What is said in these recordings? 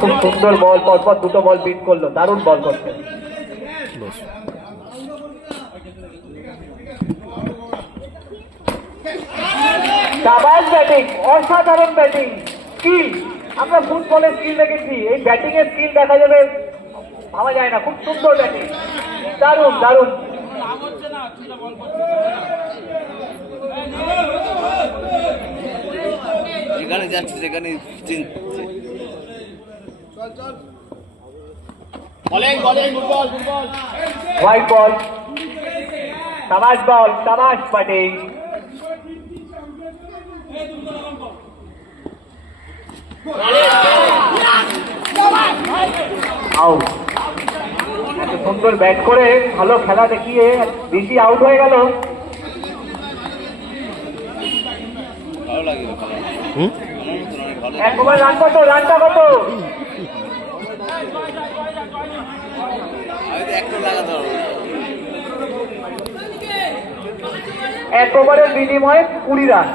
খুব সুন্দর বল পরপর দুটো বল বিট করল, দারুণ বল করছে। বেশ ব্যাটিং, অসাধারণ ব্যাটিং। স্কিল আমরা ফুটবলের স্কিল দেখেছি। এই ব্যাটিং এর স্কিল দেখা যাবে, ভাবা যায় না। খুব সুন্দর ব্যাটিং দারুণ দারুণ। যেখানে যাচ্ছে সেখানে হোয়াইট বল সাবাস বল সাবাস ব্যাটিং আউট এত সুন্দর ব্যাট করে ভালো খেলা দেখিয়ে বেশি আউট হয়ে গেল। ভালো লাগে খেলা। হুম? আমার মতন অনেক ভালো এক ওভার রান কত? রানটা কত আমি তো একটা লাগাতে পারব না। এক ওভারের বিনিময়ে কুড়ি রান।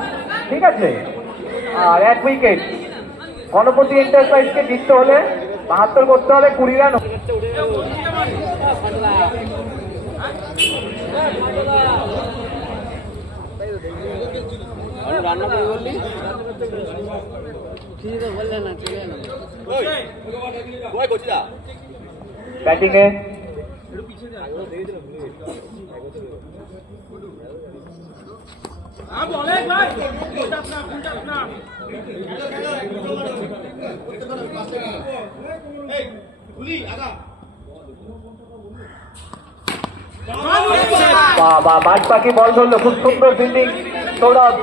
ঠিক আছে? আর এক উইকেট। গণপতি এন্টারপ্রাইজকে জিততে হলে বাহাত্তর করতে হলে কুড়ি রান। ব্যাটিং এ বাবা বাদ পাখি বল ধরলো খুব সুন্দর ফিল্ডিং সৌরভ।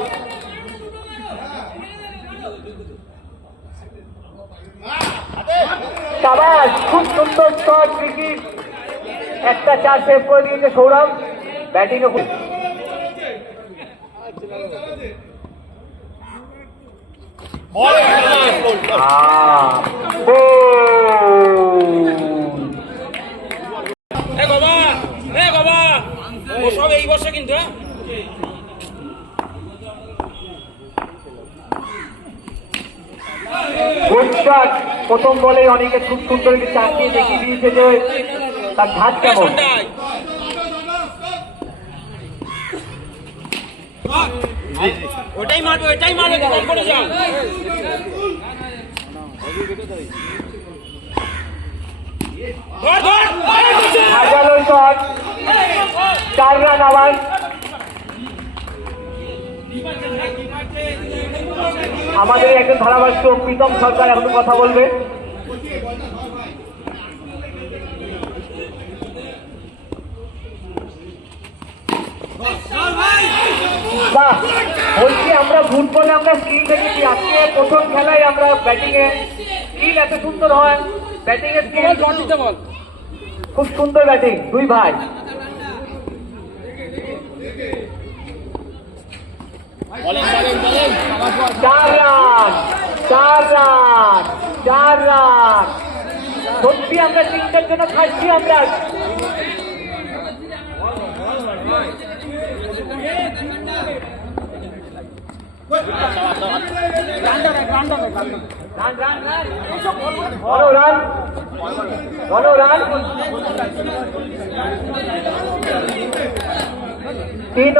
সাবাস, খুব সুন্দর শট ক্রিকেট একটা চার সেভ করে দিয়েছে সৌরভ। ব্যাটিং এ খুব আহ, গোল। এ বাবা এ বাবা ও সব এই বছর কিন্তু প্রথম বলে অনেকে খুব সুন্দর একটি চাকিয়ে দেখিয়ে দিয়েছে যে তার ঘাট কেমন? ওটাই মারবে ওটাই মারবে কম করে যাও ধর ধর সাজালো শট চার রান আবার আমাদের একজন ধারাভাষ্য প্রীতম সরকার এখন কথা বলবে বাহ বলছি আমরা ফুটবলে আমরা স্কিল দেখেছি। আজকে প্রথম খেলায় আমরা ব্যাটিং এ স্কিল এত সুন্দর হয়। ব্যাটিং এর স্কিল খুব সুন্দর ব্যাটিং দুই ভাই। চার রান চার রান চার রান। সত্যি আমরা তিনটার জন্য খাচ্ছি আমরা রান রান রান বলো রান বলো রান তিন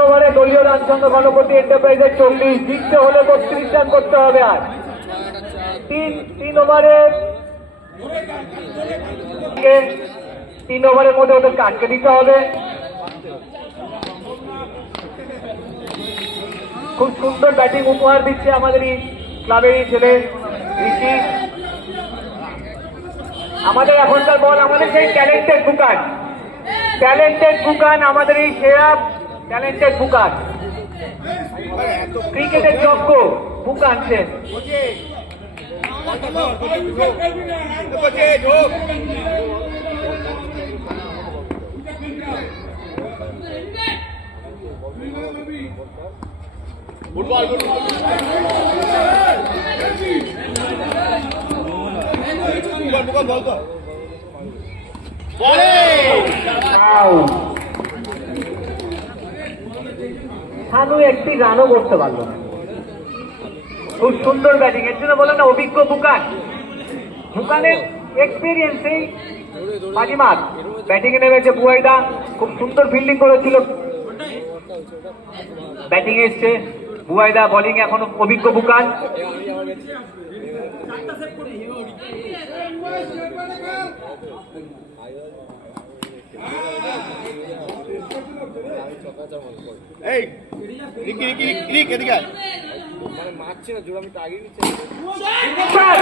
ওভারে দলীয় রানচন্দ্র গণপতি এন্টারপ্রাইজের চল্লিশ, জিততে হলে বত্রিশ রান করতে হবে আর। তিন তিন ওভারে তিন ওভারের মধ্যে ওদের আটকে দিতে হবে। খুব সুন্দর ব্যাটিং উপহার দিচ্ছে আমাদের এই ক্লাবের এই ছেলে ঋষি আমাদের এখনকার বল আমাদের সেই ট্যালেন্টেড বুকান। ট্যালেন্টেড বুকান আমাদের এই সেরা ট্যালেন্টেড বুকান। ক্রিকেটের যজ্ঞ বুকান সে। শানু একটি গানও করতে পারল খুব সুন্দর ব্যাটিং, এর জন্য বলেন না, অভিজ্ঞ বুকান। ভুকানের এক্সপিরিয়েন্সেই বাজিমাত ব্যাটিং এ নেমেছে বুয়াইদা, খুব সুন্দর ফিল্ডিং করেছিল। ব্যাটিং এসছে। বুয়াইদা বোলিং এখন অভিজ্ঞ বুকান এই রিকি রিকি রিক এদিকে আয়। Shot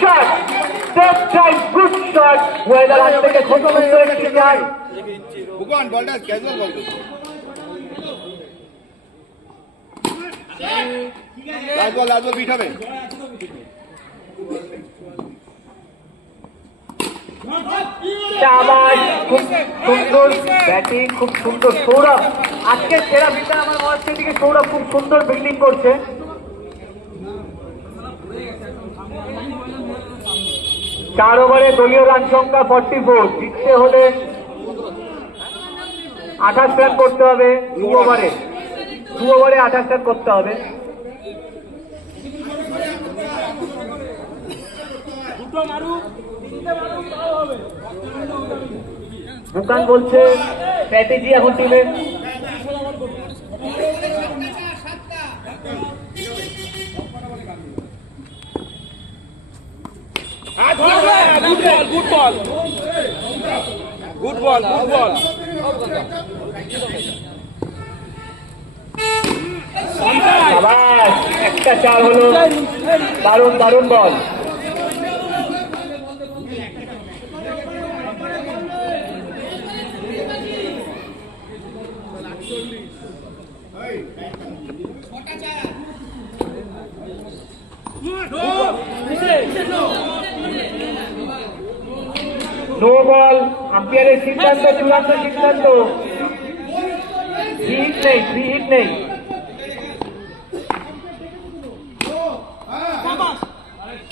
shot step drive good shot বুয়াইদার হাত থেকে ছোট বুকন বলটা ক্যাজুয়াল বল করছে লাস্ট বল লাস্ট খুব সুন্দর ব্যাটিং, খুব সুন্দর সৌরভ। আজকে সেরা বিটা আমার মনে হচ্ছে সৌরভ খুব সুন্দর ফিল্ডিং করছে। চার ওভারে দলীয় রান সংখ্যা ফর্টি ফোর জিততে হলে আঠাশ রান করতে হবে দু ওভারে। দু ওভারে আঠাশ রান করতে হবে। বুকান বলছে স্ট্র্যাটেজি এখন টিমের good ball good ball good ball good ball আবার একটা চার হলো। দারুণ দারুণ বল। নো বল আম্পায়ারের সিদ্ধান্ত, চূড়ান্ত সিদ্ধান্ত। হিট নেই ফ্রি হিট নেই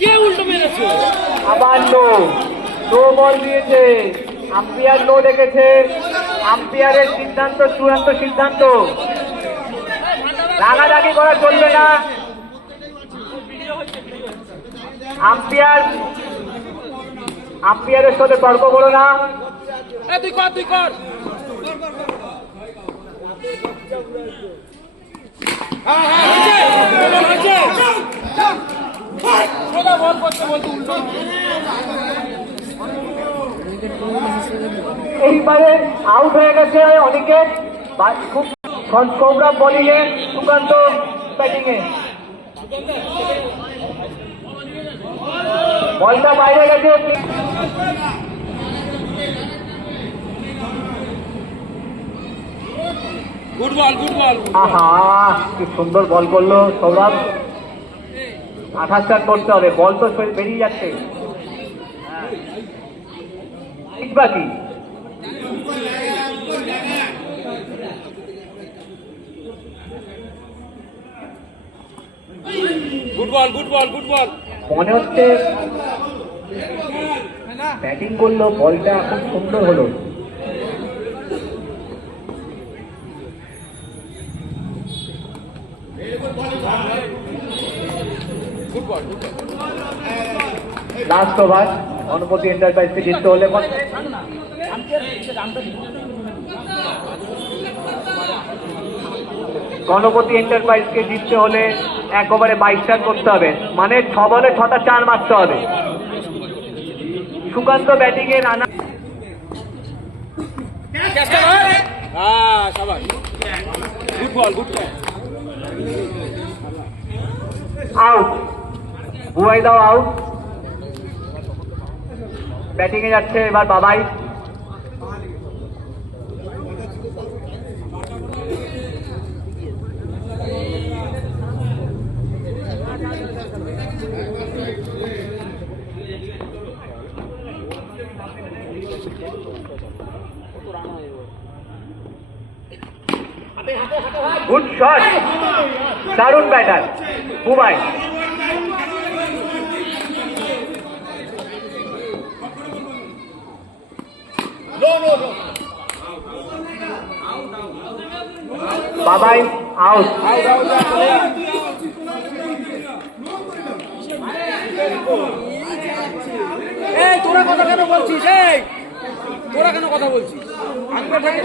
কে উল্টো মেরেছে আবার নো বল দিয়েছে। আম্পিয়ার নো ডেকেছে আম্পিয়ারের সিদ্ধান্ত, চূড়ান্ত সিদ্ধান্ত। রাগারাগি করা চলবে না। আম্পায়ার আম্পিয়ারের সাথে তর্ক করো না। তুই কর, তুই হ্যাঁ হ্যাঁ এইবারে আউট হয়ে গেছে অনেকে। খুব সৌরভ বোলিং এ সুকান্ত ব্যাটিং এ। বলটা বাইরে গেছে। গুড বল গুড বল আহা কি সুন্দর বল করল সৌরভ। আঠাশ রান করতে হবে বল তো শরীর বেরিয়ে যাচ্ছে। ঠিক বাকি good ball good ball good ball মনে হচ্ছে ব্যাটিং করল বলটা খুব সুন্দর হলো good ball good ball last over Ganapati এন্টারপ্রাইজকে জিততে হলে গণপতি এন্টারপ্রাইজকে জিততে হলে এক ওভারে বাইশ রান করতে হবে। মানে ছ বলে ছটা চার মারতে হবে। সুকান্ত ব্যাটিং এ রানা আউট বুয়াই দাও আউট। ব্যাটিং এ যাচ্ছে এবার বাবাই। গুড শট দারুণ ব্যাটার বুবাই বাবাই আউট এই তোরা কথা কেন বলছিস? এই তোরা কেন কথা বলছিস? আমি থেকে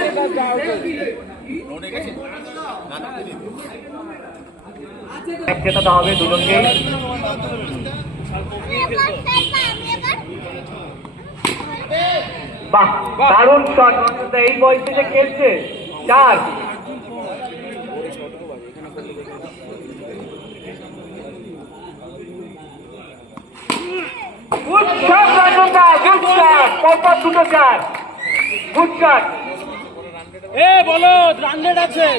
এক হবে দুজনকেই বাহ দারুণ শট এই বয়সে যে খেলছে চার গুড শট রাজনদা গুড শট পরপর দুটো চার গুড শট এ বলো রানলেট আছে।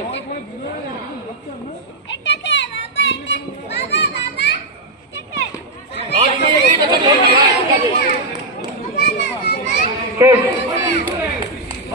Good.